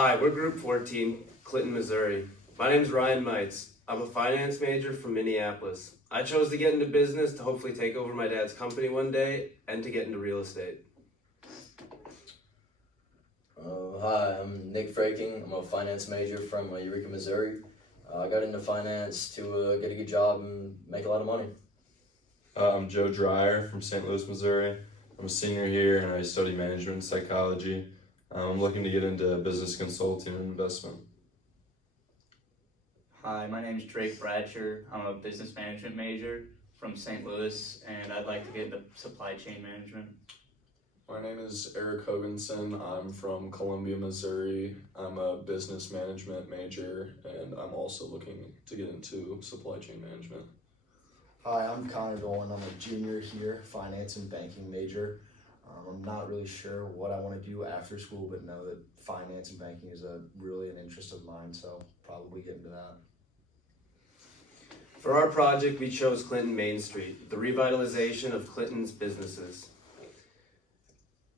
Hi, we're Group 14, Clinton, Missouri. My name's Ryan Mites. I'm a finance major from Minneapolis. I chose to get into business to hopefully take over my dad's company one day and to get into real estate. Hi, I'm Nick Fraking. I'm a finance major from Eureka, Missouri. I got into finance to get a good job and make a lot of money. I'm Joe Dreyer from St. Louis, Missouri. I'm a senior here and I study management psychology. I'm looking to get into business consulting and investment. Hi, my name is Drake Bratcher. I'm a business management major from St. Louis, and I'd like to get into supply chain management. My name is Eric Hoganson. I'm from Columbia, Missouri. I'm a business management major, and I'm also looking to get into supply chain management. Hi, I'm Connor Dolan. I'm a junior here, finance and banking major. I'm not really sure what I want to do after school, but know that finance and banking is really an interest of mine, so probably get into that. For our project, we chose Clinton Main Street, the revitalization of Clinton's businesses.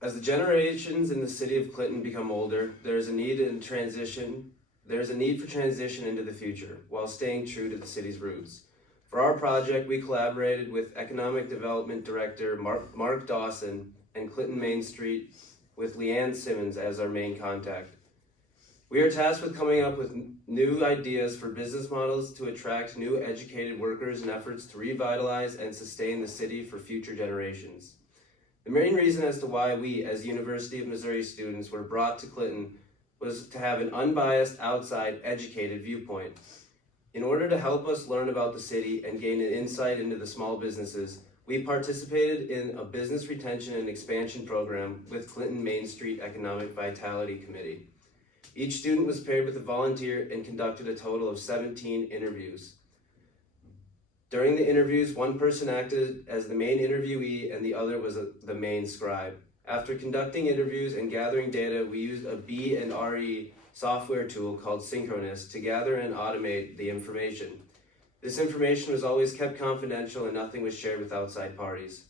As the generations in the city of Clinton become older, there is a need for transition into the future while staying true to the city's roots. For our project, we collaborated with Economic Development Director Mark Dawson and Clinton Main Street with Leanne Simmons as our main contact. We are tasked with coming up with new ideas for business models to attract new educated workers in efforts to revitalize and sustain the city for future generations. The main reason as to why we, as University of Missouri students, were brought to Clinton was to have an unbiased, outside, educated viewpoint. In order to help us learn about the city and gain an insight into the small businesses, we participated in a business retention and expansion program with Clinton Main Street Economic Vitality Committee. Each student was paired with a volunteer and conducted a total of 17 interviews. During the interviews, one person acted as the main interviewee and the other was the main scribe. After conducting interviews and gathering data, we used a B&RE software tool called Synchronous to gather and automate the information. This information was always kept confidential and nothing was shared with outside parties.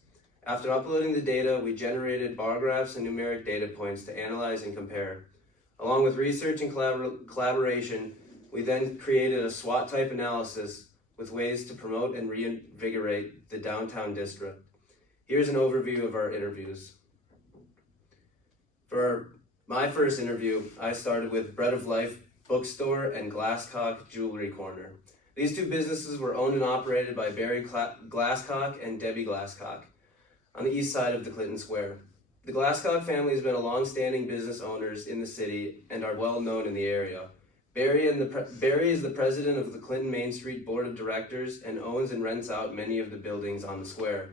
After uploading the data, we generated bar graphs and numeric data points to analyze and compare. Along with research and collaboration, we then created a SWOT-type analysis with ways to promote and reinvigorate the downtown district. Here's an overview of our interviews. For my first interview, I started with Bread of Life Bookstore and Glasscock Jewelry Corner. These two businesses were owned and operated by Barry Glasscock and Debbie Glasscock on the east side of the Clinton Square. The Glasscock family has been a long-standing business owners in the city and are well known in the area. Barry is the president of the Clinton Main Street Board of Directors and owns and rents out many of the buildings on the square.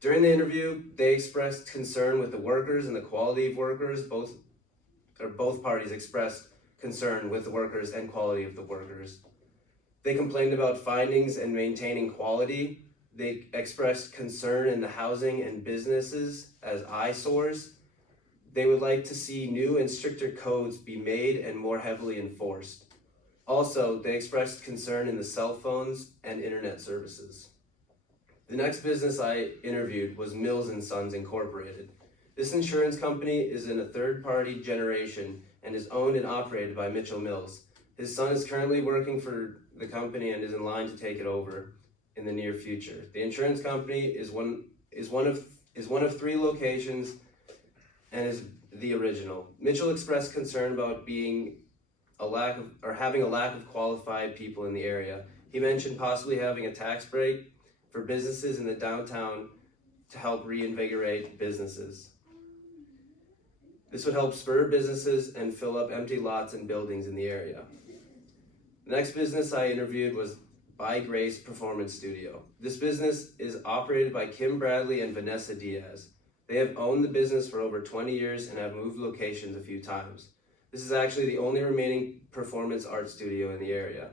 During the interview, they expressed concern with the workers and the quality of workers. Both parties expressed concern with the workers and quality of the workers. They complained about findings and maintaining quality. They expressed concern in the housing and businesses as eyesores. They would like to see new and stricter codes be made and more heavily enforced. Also, they expressed concern in the cell phones and internet services. The next business I interviewed was Mills & Sons Incorporated. This insurance company is in a third-party generation and is owned and operated by Mitchell Mills. His son is currently working for the company and is in line to take it over in the near future. The insurance company is one of three locations and is the original. Mitchell expressed concern about having a lack of qualified people in the area. He mentioned possibly having a tax break for businesses in the downtown to help reinvigorate businesses. This would help spur businesses and fill up empty lots and buildings in the area. The next business I interviewed was By Grace Performance Studio. This business is operated by Kim Bradley and Vanessa Diaz. They have owned the business for over 20 years and have moved locations a few times. This is actually the only remaining performance art studio in the area.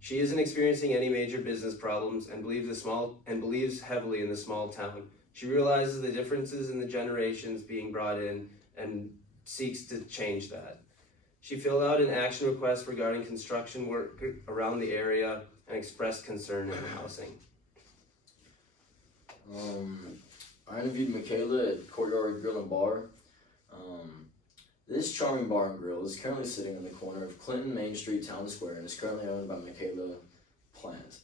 She isn't experiencing any major business problems and believes heavily in the small town. She realizes the differences in the generations being brought in and seeks to change that. She filled out an action request regarding construction work around the area and expressed concern in housing. I interviewed Michaela at Courtyard Grill and Bar. This charming bar and grill is currently sitting on the corner of Clinton Main Street Town Square and is currently owned by Michaela Plant.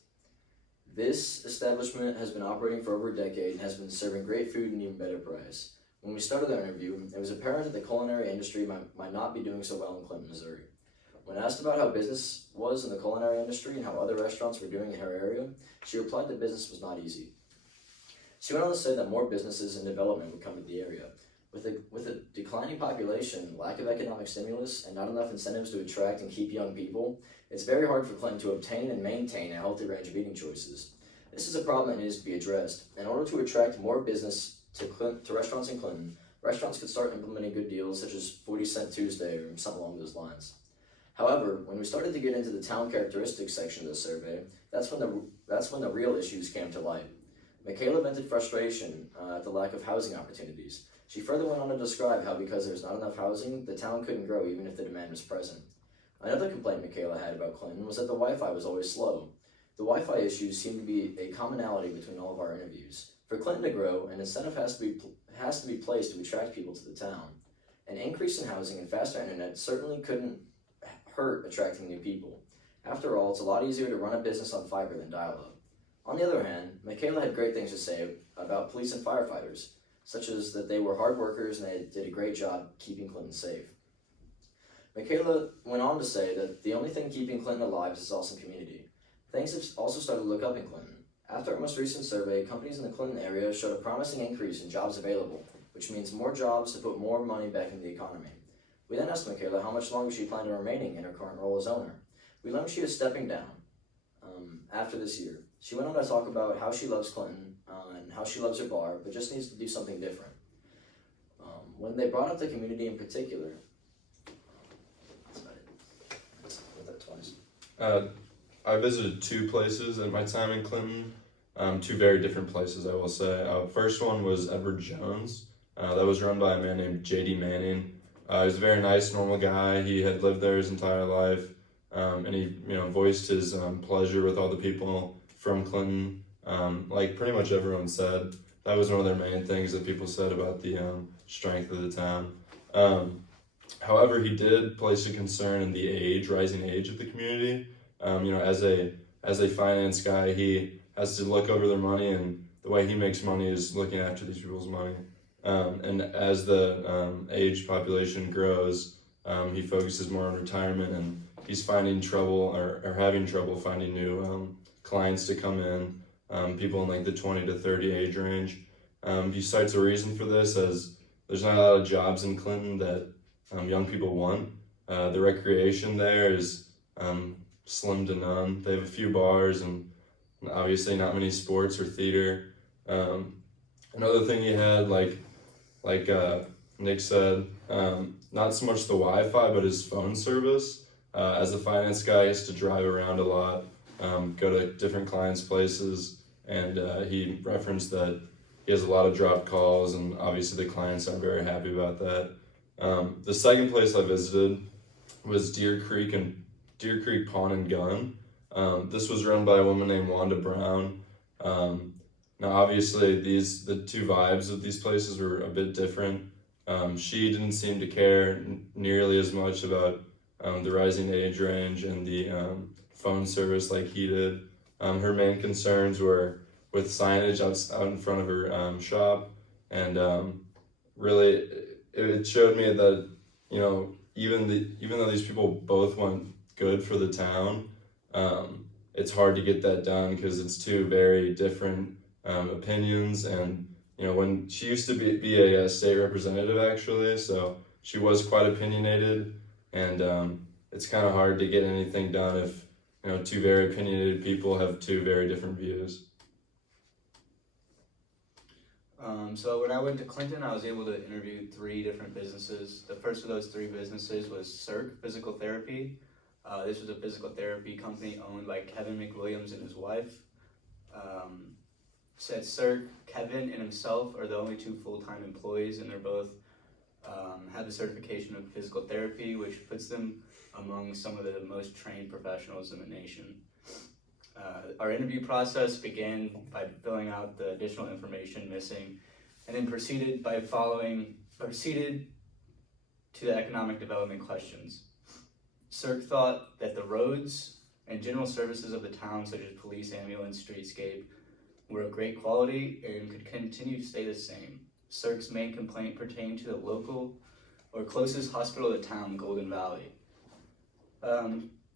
This establishment has been operating for over a decade and has been serving great food and even better price. When we started our interview, it was apparent that the culinary industry might not be doing so well in Clinton, Missouri. When asked about how business was in the culinary industry and how other restaurants were doing in her area, she replied that business was not easy. She went on to say that more businesses and development would come to the area. With a declining population, lack of economic stimulus, and not enough incentives to attract and keep young people, it's very hard for Clinton to obtain and maintain a healthy range of eating choices. This is a problem that needs to be addressed. In order to attract more business to restaurants in Clinton, restaurants could start implementing good deals such as 40-cent Tuesday or something along those lines. However, when we started to get into the town characteristics section of the survey, that's when the real issues came to light. Michaela vented frustration at the lack of housing opportunities. She further went on to describe how because there's not enough housing, the town couldn't grow even if the demand was present. Another complaint Michaela had about Clinton was that the Wi-Fi was always slow. The Wi-Fi issues seem to be a commonality between all of our interviews. For Clinton to grow, an incentive has to be placed to attract people to the town. An increase in housing and faster internet certainly couldn't hurt attracting new people. After all, it's a lot easier to run a business on fiber than dial-up. On the other hand, Michaela had great things to say about police and firefighters, such as that they were hard workers and they did a great job keeping Clinton safe. Michaela went on to say that the only thing keeping Clinton alive is its awesome community. Things have also started to look up in Clinton. After our most recent survey, companies in the Clinton area showed a promising increase in jobs available, which means more jobs to put more money back into the economy. We then asked Michaela how much longer she planned on remaining in her current role as owner. We learned she is stepping down after this year. She went on to talk about how she loves Clinton and how she loves her bar, but just needs to do something different. When they brought up the community in particular, I visited two places at my time in Clinton, two very different places, I will say. First one was Edward Jones. That was run by a man named J.D. Manning. He was a very nice, normal guy. He had lived there his entire life, and he, voiced his pleasure with all the people from Clinton. Like pretty much everyone said, that was one of their main things that people said about the strength of the town. However, he did place a concern in the rising age of the community. As a finance guy, he has to look over their money, and the way he makes money is looking after these people's money. And as the age population grows, he focuses more on retirement, and he's finding trouble or having trouble finding new clients to come in, people in like the 20 to 30 age range. He cites a reason for this as there's not a lot of jobs in Clinton that young people want. The recreation there is slim to none. They have a few bars and obviously not many sports or theater. Another thing he had, like Nick said, not so much the Wi-Fi, but his phone service. As a finance guy, he has to drive around a lot, go to different clients' places, and he referenced that he has a lot of dropped calls, and obviously the clients aren't very happy about that. The second place I visited was Deer Creek Pawn and Gun. This was run by a woman named Wanda Brown. Now obviously the two vibes of these places were a bit different. She didn't seem to care nearly as much about the rising age range and the phone service like he did. Her main concerns were with signage out in front of her shop, and really it showed me that even though these people both want good for the town, it's hard to get that done because it's two very different opinions. And when she used to be a state representative actually, so she was quite opinionated, and it's kind of hard to get anything done if two very opinionated people have two very different views. So when I went to Clinton, I was able to interview 3 different businesses. The first of those 3 businesses was Cirque Physical Therapy. This was a physical therapy company owned by Kevin McWilliams and his wife. Said Cirque, Kevin and himself are the only 2 full-time employees, and they're both have the certification of physical therapy, which puts them among some of the most trained professionals in the nation. Our interview process began by filling out the additional information missing, and then proceeded to the economic development questions. CERC thought that the roads and general services of the town, such as police, ambulance, streetscape, were of great quality and could continue to stay the same. CERC's main complaint pertained to the local or closest hospital of the town, Golden Valley.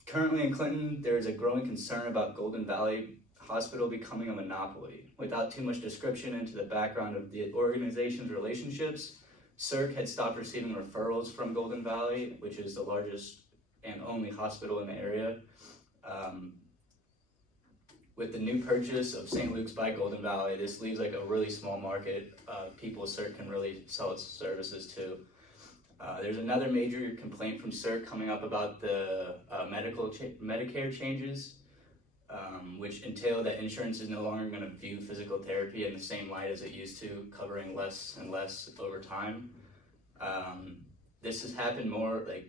Currently in Clinton, there is a growing concern about Golden Valley Hospital becoming a monopoly. Without too much description into the background of the organization's relationships, CERC had stopped receiving referrals from Golden Valley, which is the largest and only hospital in the area. With the new purchase of St. Luke's by Golden Valley, this leaves like a really small market of people CERC can really sell its services to. There's another major complaint from CERC coming up about the Medicare changes, which entail that insurance is no longer going to view physical therapy in the same light as it used to, covering less and less over time. This has happened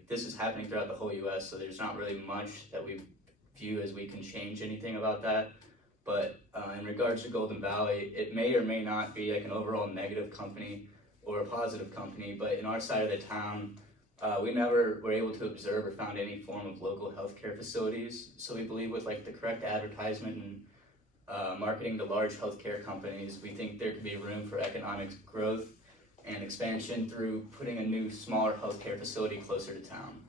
this is happening throughout the whole US, so there's not really much that we view as we can change anything about that. But in regards to Golden Valley, it may or may not be like an overall negative company or a positive company, but in our side of the town, we never were able to observe or found any form of local healthcare facilities. So we believe with like the correct advertisement and marketing to large healthcare companies, we think there could be room for economic growth and expansion through putting a new, smaller healthcare facility closer to town.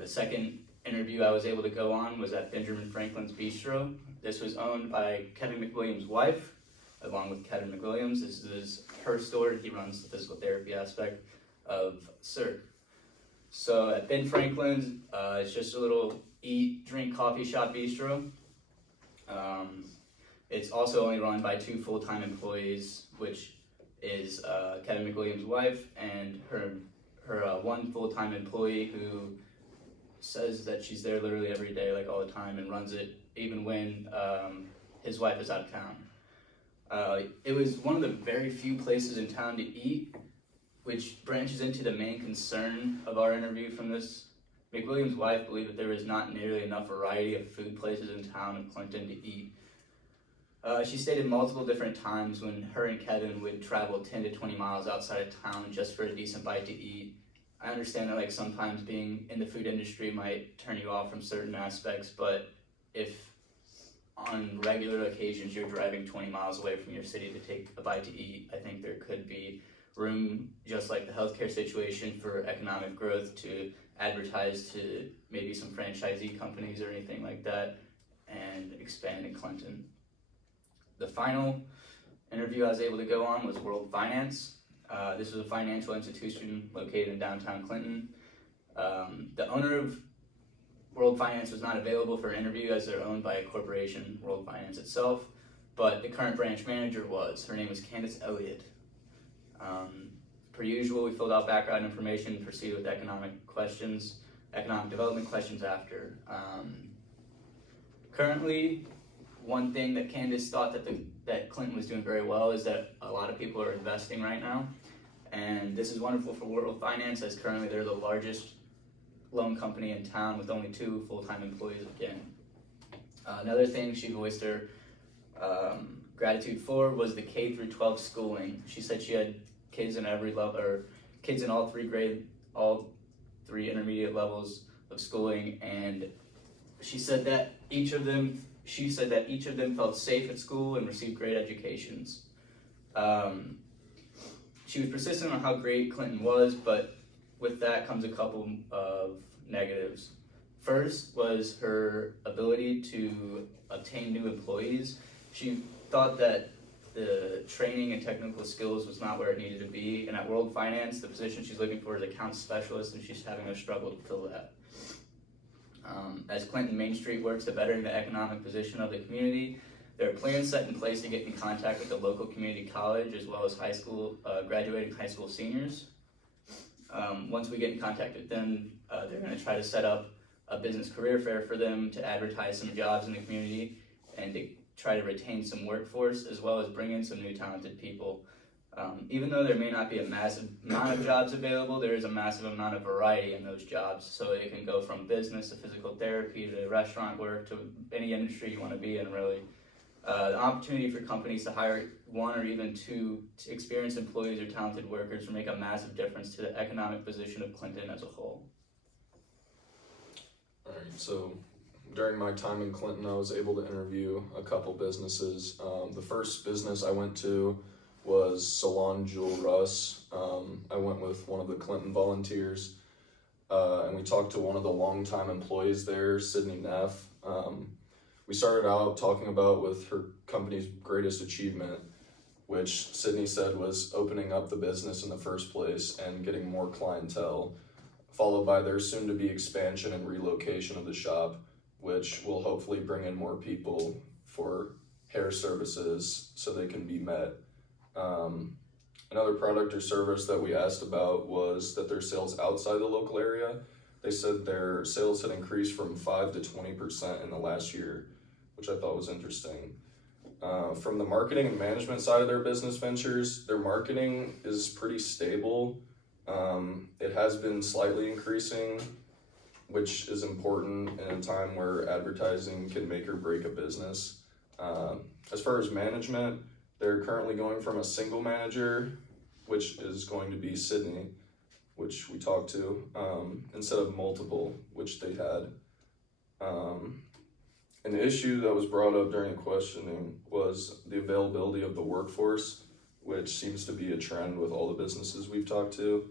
The second interview I was able to go on was at Benjamin Franklin's Bistro. This was owned by Kevin McWilliams' wife, along with Kevin McWilliams. This is her store. He runs the physical therapy aspect of CERC. So at Ben Franklin's, it's just a little eat, drink, coffee shop bistro. It's also only run by 2 full-time employees, which is Kevin McWilliams' wife and her 1 full-time employee who says that she's there literally every day, like all the time, and runs it even when his wife is out of town. It was one of the very few places in town to eat, which branches into the main concern of our interview from this. McWilliams' wife believed that there was not nearly enough variety of food places in town of Clinton to eat. She stated multiple different times when her and Kevin would travel 10 to 20 miles outside of town just for a decent bite to eat. I understand that like sometimes being in the food industry might turn you off from certain aspects, but if on regular occasions you're driving 20 miles away from your city to take a bite to eat, I think there could be room, just like the healthcare situation, for economic growth to advertise to maybe some franchisee companies or anything like that and expand in Clinton. The final interview I was able to go on was World Finance. This was a financial institution located in downtown Clinton. The owner of World Finance was not available for an interview as they're owned by a corporation, World Finance itself, but the current branch manager was. Her name was Candace Elliott. Per usual, we filled out background information and proceeded with economic development questions after. Currently, one thing that Candace thought that Clinton was doing very well is that a lot of people are investing right now. And this is wonderful for World Finance, as currently they're the largest loan company in town with only 2 full-time employees again. Another thing she voiced her gratitude for was the K through 12 schooling. She said she had kids in every level, or kids in all 3 intermediate levels of schooling, and she said that each of them felt safe at school and received great educations. She was persistent on how great Clinton was, but with that comes a couple of negatives. First was her ability to obtain new employees. She thought that the training and technical skills was not where it needed to be, and at World Finance, the position she's looking for is accounts specialist, and she's having a struggle to fill that. As Clinton Main Street works to bettering the economic position of the community, there are plans set in place to get in contact with the local community college as well as graduating high school seniors. Once we get in contact with them, they're going to try to set up a business career fair for them to advertise some jobs in the community and to try to retain some workforce as well as bring in some new talented people. Even though there may not be a massive amount of jobs available, there is a massive amount of variety in those jobs. So it can go from business to physical therapy to restaurant work to any industry you want to be in, really. The opportunity for companies to hire one or even two experienced employees or talented workers will make a massive difference to the economic position of Clinton as a whole. Alright, so during my time in Clinton, I was able to interview a couple businesses. The first business I went to was Salon Jewel Russ. I went with one of the Clinton volunteers, and we talked to one of the longtime employees there, Sydney Neff. We started out talking about with her company's greatest achievement, which Sydney said was opening up the business in the first place and getting more clientele, followed by their soon-to-be expansion and relocation of the shop, which will hopefully bring in more people for hair services so they can be met. Another product or service that we asked about was that their sales outside the local area. They said their sales had increased from 5 to 20% in the last year, which I thought was interesting. From the marketing and management side of their business ventures, their marketing is pretty stable. It has been slightly increasing, which is important in a time where advertising can make or break a business. As far as management, they're currently going from a single manager, which is going to be Sydney, which we talked to, instead of multiple, which they had. An issue that was brought up during the questioning was the availability of the workforce, which seems to be a trend with all the businesses we've talked to.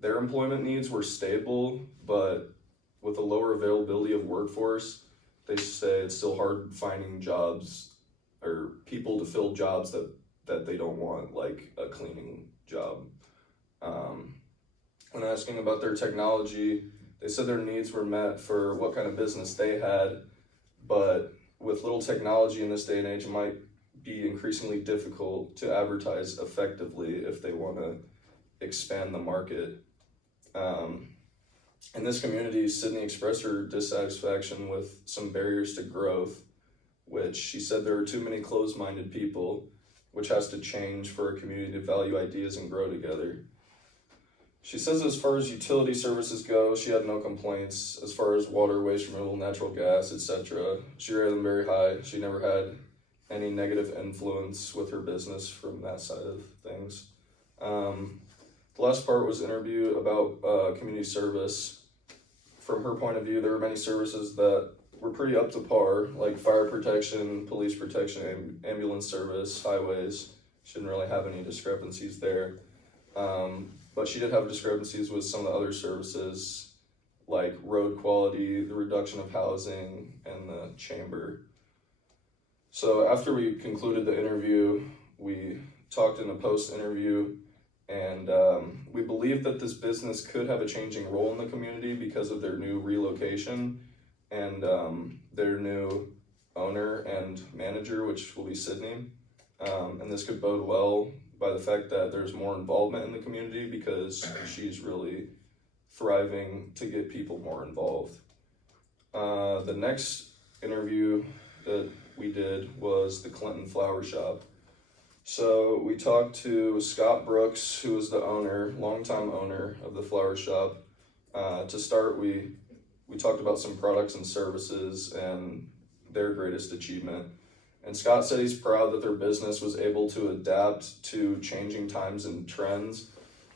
Their employment needs were stable, but with a lower availability of workforce, they say it's still hard finding jobs or people to fill jobs that they don't want, like a cleaning job. When asking about their technology, they said their needs were met for what kind of business they had, but with little technology in this day and age, it might be increasingly difficult to advertise effectively if they want to expand the market. In this community, Sydney expressed her dissatisfaction with some barriers to growth, which she said there are too many closed-minded people, which has to change for a community to value ideas and grow together. She says as far as utility services go, she had no complaints. As far as water, waste removal, natural gas, etc., she rated them very high. She never had any negative influence with her business from that side of things. The last part was interview about community service. From her point of view, there were many services that were pretty up to par, like fire protection, police protection, ambulance service, highways. She didn't really have any discrepancies there. But she did have discrepancies with some of the other services, like road quality, the reduction of housing, and the chamber. So after we concluded the interview, we talked in a post-interview, and we believe that this business could have a changing role in the community because of their new relocation and their new owner and manager, which will be Sydney. And this could bode well by the fact that there's more involvement in the community because she's really thriving to get people more involved. The next interview that we did was the Clinton Flower Shop. So we talked to Scott Brooks, who was the owner, longtime owner of the flower shop. To start, we talked about some products and services and their greatest achievement. And Scott said he's proud that their business was able to adapt to changing times and trends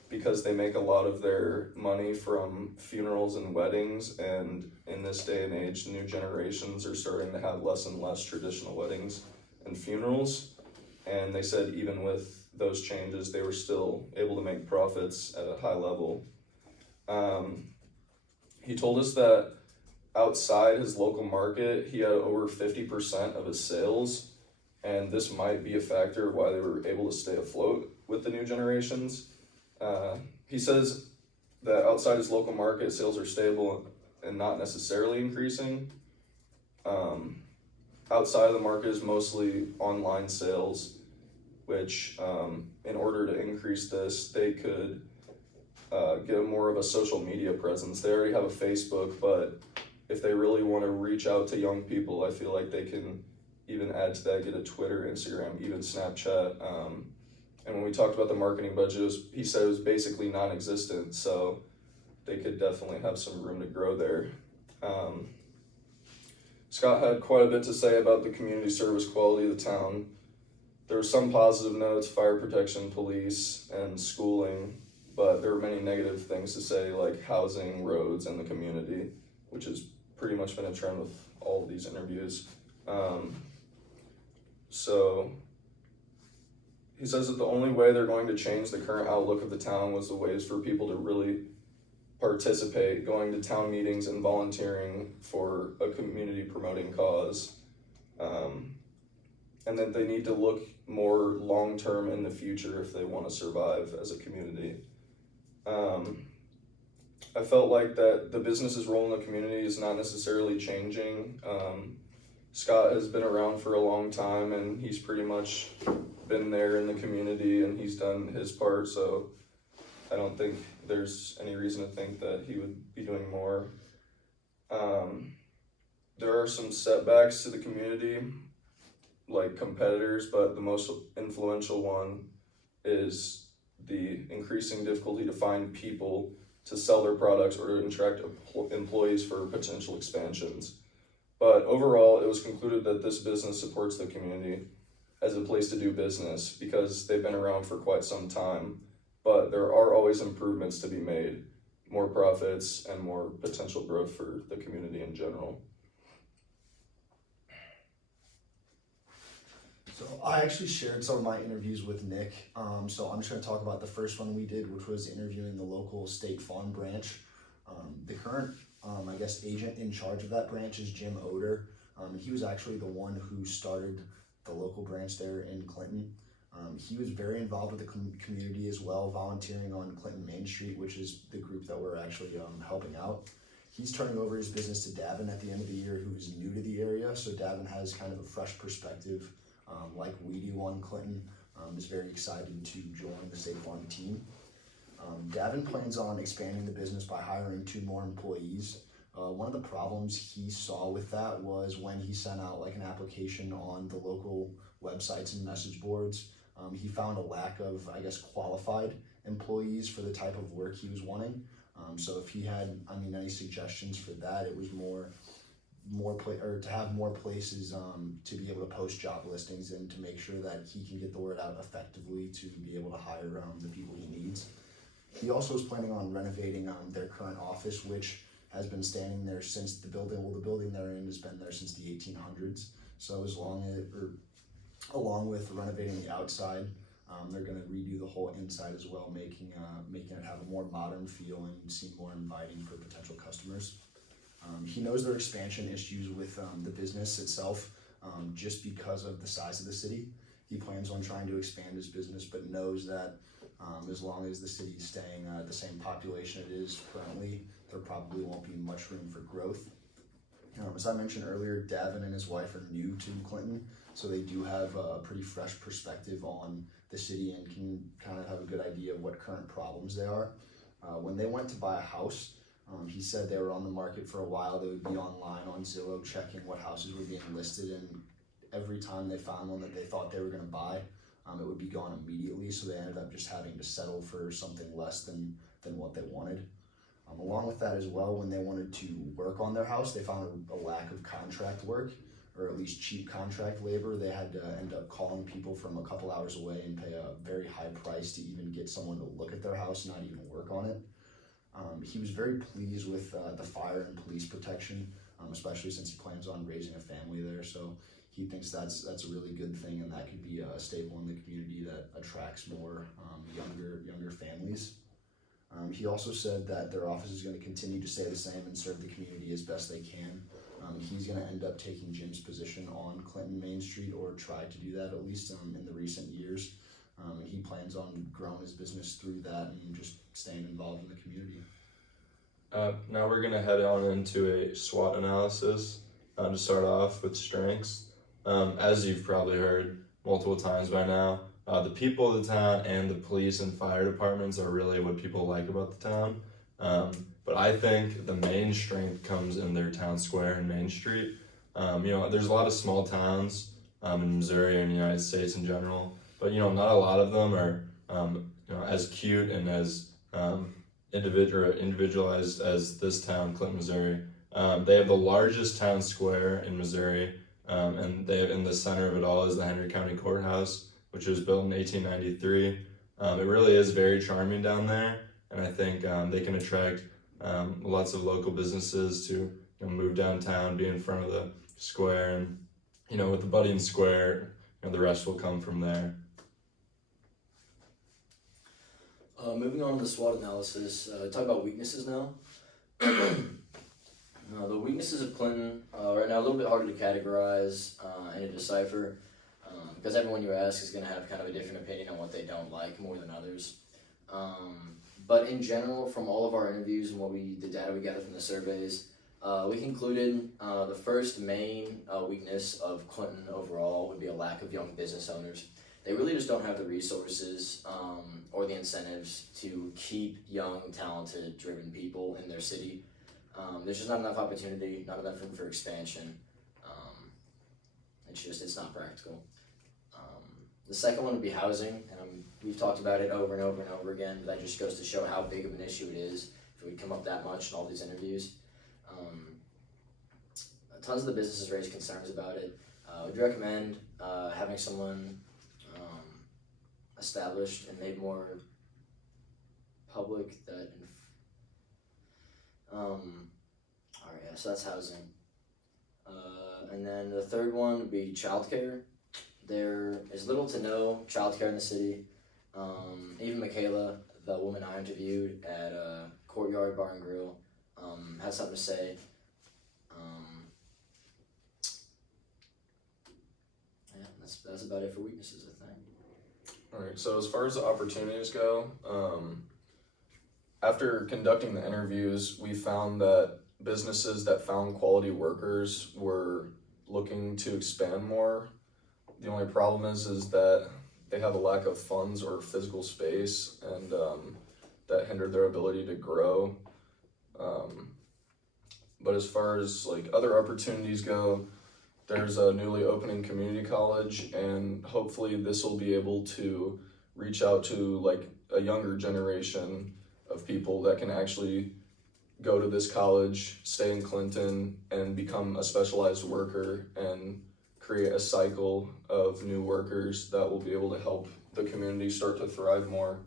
because they make a lot of their money from funerals and weddings. And in this day and age, new generations are starting to have less and less traditional weddings and funerals. And they said even with those changes, they were still able to make profits at a high level. He told us that outside his local market, he had over 50% of his sales, and this might be a factor of why they were able to stay afloat with the new generations. He says that outside his local market, sales are stable and not necessarily increasing. Outside of the market is mostly online sales, which in order to increase this, they could get more of a social media presence. They already have a Facebook, but if they really want to reach out to young people, I feel like they can even add to that, get a Twitter, Instagram, even Snapchat. And when we talked about the marketing budget, he said it was basically non-existent, so they could definitely have some room to grow there. Scott had quite a bit to say about the community service quality of the town. There were some positive notes, fire protection, police, and schooling, but there were many negative things to say, like housing, roads, and the community, which has pretty much been a trend with all of these interviews. So he says that the only way they're going to change the current outlook of the town was the ways for people to really participate, going to town meetings and volunteering for a community promoting cause. And that they need to look more long-term in the future if they want to survive as a community. I felt like that the business's role in the community is not necessarily changing. Scott has been around for a long time and he's pretty much been there in the community and he's done his part, so I don't think there's any reason to think that he would be doing more. There are some setbacks to the community, like competitors, but the most influential one is the increasing difficulty to find people to sell their products or to attract employees for potential expansions. But overall, it was concluded that this business supports the community as a place to do business because they've been around for quite some time, but there are always improvements to be made, more profits and more potential growth for the community in general. So I actually shared some of my interviews with Nick. So I'm just going to talk about the first one we did, which was interviewing the local State Farm branch. The current, agent in charge of that branch is Jim Oder. And he was actually the one who started the local branch there in Clinton. He was very involved with the community as well, volunteering on Clinton Main Street, which is the group that we're actually helping out. He's turning over his business to Davin at the end of the year, who is new to the area. So Davin has kind of a fresh perspective. Like we do on Clinton, is very excited to join the State Farm team. Davin plans on expanding the business by hiring 2 more employees. One of the problems he saw with that was when he sent out like an application on the local websites and message boards, he found a lack of, qualified employees for the type of work he was wanting. So if he had, any suggestions for that, it was to have more places to be able to post job listings and to make sure that he can get the word out effectively to be able to hire the people he needs. He also is planning on renovating their current office, which has been standing there since the building they're in has been there since the 1800s. So along with renovating the outside, they're going to redo the whole inside as well, making it have a more modern feel and seem more inviting for potential customers. He knows there are expansion issues with the business itself, just because of the size of the city. He plans on trying to expand his business, but knows that as long as the city is staying the same population it is currently, there probably won't be much room for growth. As I mentioned earlier, Davin and his wife are new to Clinton, so they do have a pretty fresh perspective on the city and can kind of have a good idea of what current problems there are. When they went to buy a house, he said they were on the market for a while. They would be online on Zillow checking what houses were being listed, and every time they found one that they thought they were going to buy, it would be gone immediately, so they ended up just having to settle for something less than what they wanted. Along with that as well, when they wanted to work on their house, they found a lack of contract work, or at least cheap contract labor. They had to end up calling people from a couple hours away and pay a very high price to even get someone to look at their house, not even work on it. He was very pleased with the fire and police protection, especially since he plans on raising a family there. So he thinks that's a really good thing, and that could be a staple in the community that attracts more younger families. He also said that their office is going to continue to stay the same and serve the community as best they can. He's going to end up taking Jim's position on Clinton Main Street, or try to do that at least in the recent years. And he plans on growing his business through that and just staying involved in the community. Now we're going to head on into a SWOT analysis to start off with strengths. As you've probably heard multiple times by now, the people of the town and the police and fire departments are really what people like about the town. But I think the main strength comes in their town square and Main Street. There's a lot of small towns in Missouri and the United States in general, but not a lot of them are as cute and as individualized as this town, Clinton, Missouri. They have the largest town square in Missouri, and they have, in the center of it all is the Henry County Courthouse, which was built in 1893. It really is very charming down there, and I think they can attract lots of local businesses to move downtown, be in front of the square, and with the budding square, the rest will come from there. Moving on to the SWOT analysis, talk about weaknesses now. The weaknesses of Clinton right now a little bit harder to categorize and to decipher because everyone you ask is going to have kind of a different opinion on what they don't like more than others. But in general, from all of our interviews and the data we gathered from the surveys, we concluded the first main weakness of Clinton overall would be a lack of young business owners. They really just don't have the resources or the incentives to keep young, talented, driven people in their city. There's just not enough opportunity, not enough room for expansion. It's not practical. The second one would be housing, and we've talked about it over and over and over again, but that just goes to show how big of an issue it is if it would come up that much in all these interviews. Tons of the businesses raised concerns about it. We'd recommend having someone established and made more public that alright, yeah, so that's housing. And then the third one would be childcare. There is little to no childcare in the city. Even Michaela, the woman I interviewed at Courtyard Bar and Grill, had something to say. Yeah, that's about it for weaknesses, I think. Alright, so as far as the opportunities go, after conducting the interviews, we found that businesses that found quality workers were looking to expand more. The only problem is that they have a lack of funds or physical space, and that hindered their ability to grow. But as far as like other opportunities go, there's a newly opening community college, and hopefully this will be able to reach out to like a younger generation of people that can actually go to this college, stay in Clinton, and become a specialized worker and create a cycle of new workers that will be able to help the community start to thrive more.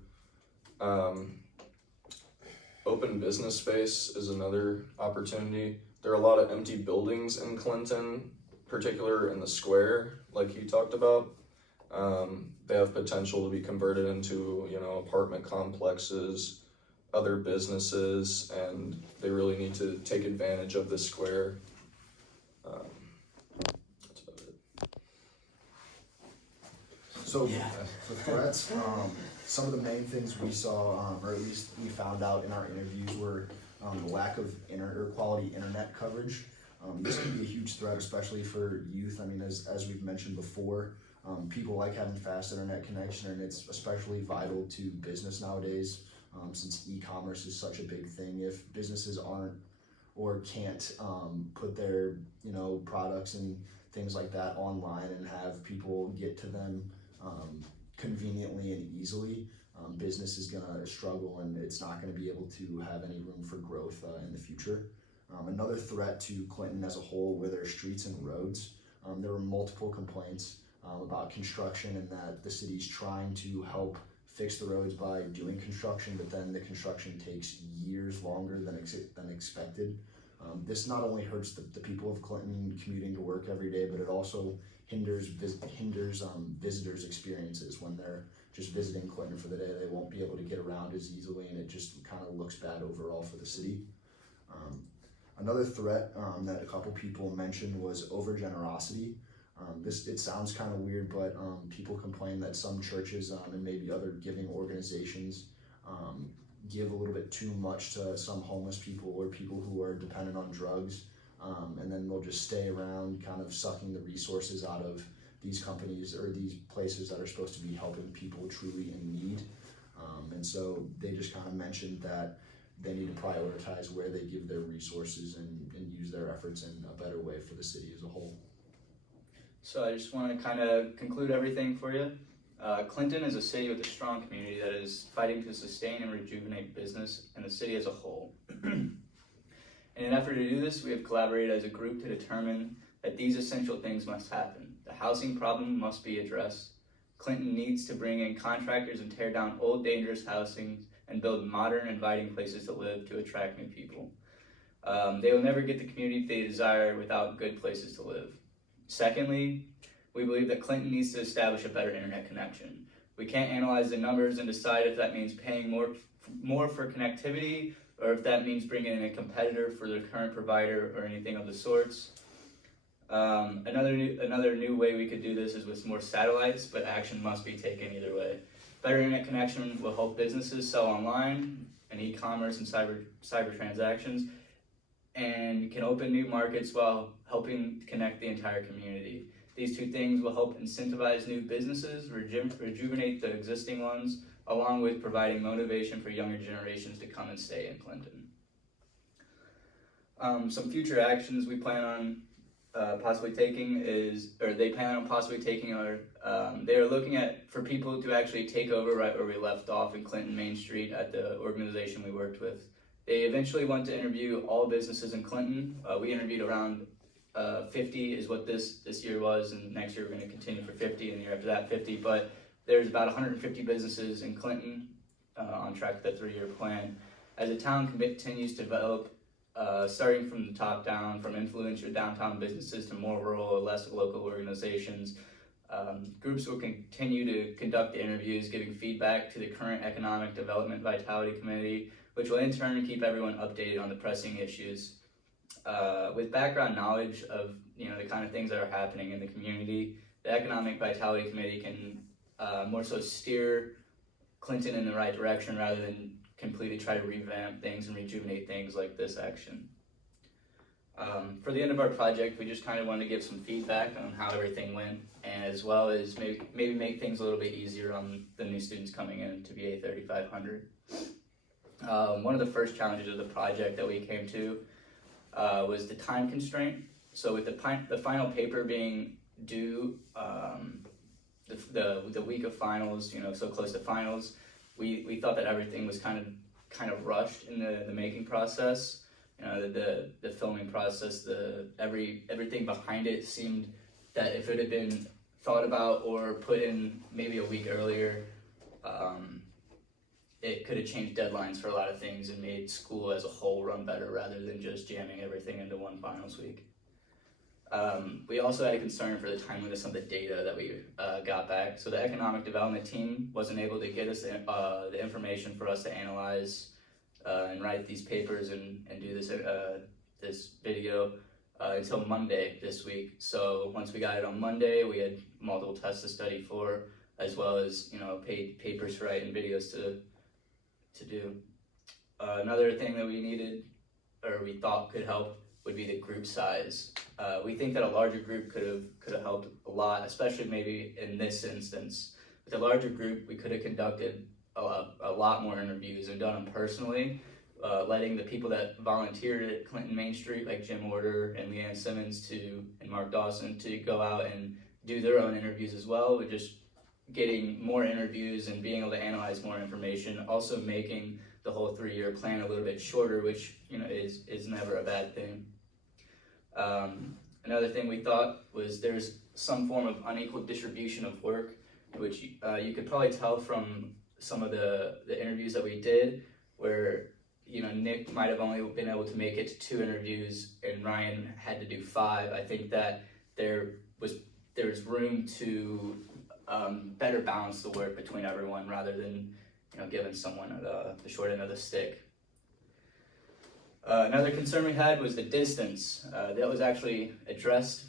Open business space is another opportunity. There are a lot of empty buildings in Clinton, particular in the square, like he talked about. They have potential to be converted into, apartment complexes, other businesses, and they really need to take advantage of the square. That's about it. So the threats, some of the main things we saw, or at least we found out in our interviews, were the lack of quality internet coverage. This can be a huge threat, especially for youth. I mean, as we've mentioned before, people like having fast internet connection, and it's especially vital to business nowadays, since e-commerce is such a big thing. If businesses aren't or can't put their products and things like that online and have people get to them conveniently and easily, business is gonna struggle, and it's not gonna be able to have any room for growth in the future. Another threat to Clinton as a whole were their streets and roads. There were multiple complaints about construction, and that the city's trying to help fix the roads by doing construction, but then the construction takes years longer than expected. This not only hurts the people of Clinton commuting to work every day, but it also hinders visitors' experiences. When they're just visiting Clinton for the day, they won't be able to get around as easily, and it just kind of looks bad overall for the city. Another threat that a couple people mentioned was overgenerosity. It sounds kind of weird, but people complain that some churches and maybe other giving organizations give a little bit too much to some homeless people or people who are dependent on drugs, and then they'll just stay around kind of sucking the resources out of these companies or these places that are supposed to be helping people truly in need. And so they just kind of mentioned that they need to prioritize where they give their resources and use their efforts in a better way for the city as a whole. So I just want to kind of conclude everything for you. Clinton is a city with a strong community that is fighting to sustain and rejuvenate business and the city as a whole. And In an effort to do this, we have collaborated as a group to determine that these essential things must happen. The housing problem must be addressed. Clinton needs to bring in contractors and tear down old, dangerous housing and build modern, inviting places to live to attract new people. They will never get the community they desire without good places to live. Secondly, we believe that Clinton needs to establish a better internet connection. We can't analyze the numbers and decide if that means paying more for connectivity or if that means bringing in a competitor for the current provider or anything of the sorts. Another new way we could do this is with more satellites, but action must be taken either way. Better internet connection will help businesses sell online and e-commerce and cyber transactions, and can open new markets while helping connect the entire community. These two things will help incentivize new businesses, rejuvenate the existing ones, along with providing motivation for younger generations to come and stay in Clinton. Some future actions we plan on possibly taking they are looking for people to actually take over right where we left off in Clinton Main Street at the organization we worked with. They eventually want to interview all businesses in Clinton. We interviewed around 50 is what this year was, and next year we're going to continue for 50, and the year after that 50, but there's about 150 businesses in Clinton on track with the 3-year plan. As the town continues to develop, starting from the top down, from influential downtown businesses to more rural or less local organizations, groups will continue to conduct the interviews, giving feedback to the current Economic Development Vitality Committee, which will in turn keep everyone updated on the pressing issues. With background knowledge of the kind of things that are happening in the community, the Economic Vitality Committee can more so steer Clinton in the right direction rather than completely try to revamp things and rejuvenate things like this action. For the end of our project, we just kind of wanted to give some feedback on how everything went, and as well as maybe make things a little bit easier on the new students coming in to BA 3500. One of the first challenges of the project that we came to was the time constraint. So with the final paper being due the week of finals, so close to finals, we thought that everything was kind of rushed in the making process. The filming process, everything behind it seemed that if it had been thought about or put in maybe a week earlier, it could have changed deadlines for a lot of things and made school as a whole run better rather than just jamming everything into one finals week. We also had a concern for the timeliness of the data that we got back. So the economic development team wasn't able to get us the information for us to analyze and write these papers and do this video until Monday this week. So once we got it on Monday, we had multiple tests to study for, as well as paid papers to write and videos to do. Another thing that we needed, or we thought could help, would be the group size. We think that a larger group could have helped a lot, especially maybe in this instance. With a larger group, we could have conducted a lot more interviews and done them personally, letting the people that volunteered at Clinton Main Street, like Jim Order and Leanne Simmons and Mark Dawson, to go out and do their own interviews as well. We're just getting more interviews and being able to analyze more information, also making the whole 3-year plan a little bit shorter, which is never a bad thing. Another thing we thought was there's some form of unequal distribution of work, which you could probably tell from some of the interviews that we did, where Nick might have only been able to make it to 2 interviews and Ryan had to do 5. I think that there was room to better balance the work between everyone rather than giving someone the short end of the stick. Another concern we had was the distance. That was actually addressed.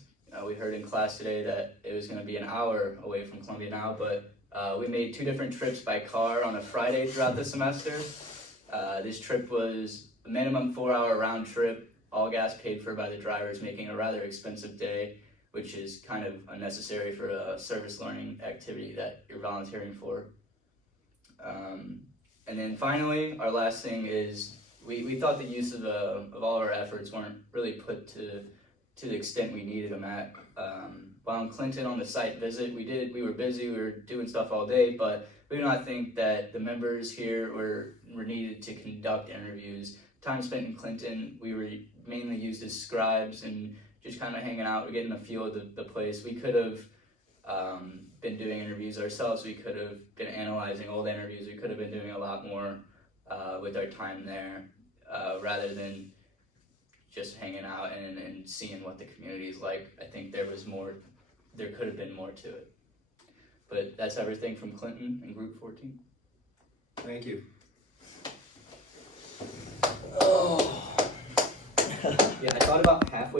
We heard in class today that it was going to be an hour away from Columbia now, but we made 2 different trips by car on a Friday throughout the semester. This trip was a minimum 4-hour round trip, all gas paid for by the drivers, making a rather expensive day, which is kind of unnecessary for a service learning activity that you're volunteering for. And then finally, our last thing is we thought the use of all of our efforts weren't really put to the extent we needed them at. While in Clinton on the site visit, we were busy, we were doing stuff all day, but we do not think that the members here were needed to conduct interviews. Time spent in Clinton, we were mainly used as scribes and just kind of hanging out, getting a feel of the place. We could have been doing interviews ourselves. We could have been analyzing old interviews. We could have been doing a lot more with our time there, rather than just hanging out and seeing what the community is like. I think there could have been more to it. But that's everything from Clinton and Group 14. Thank you. Oh. Yeah, I thought about halfway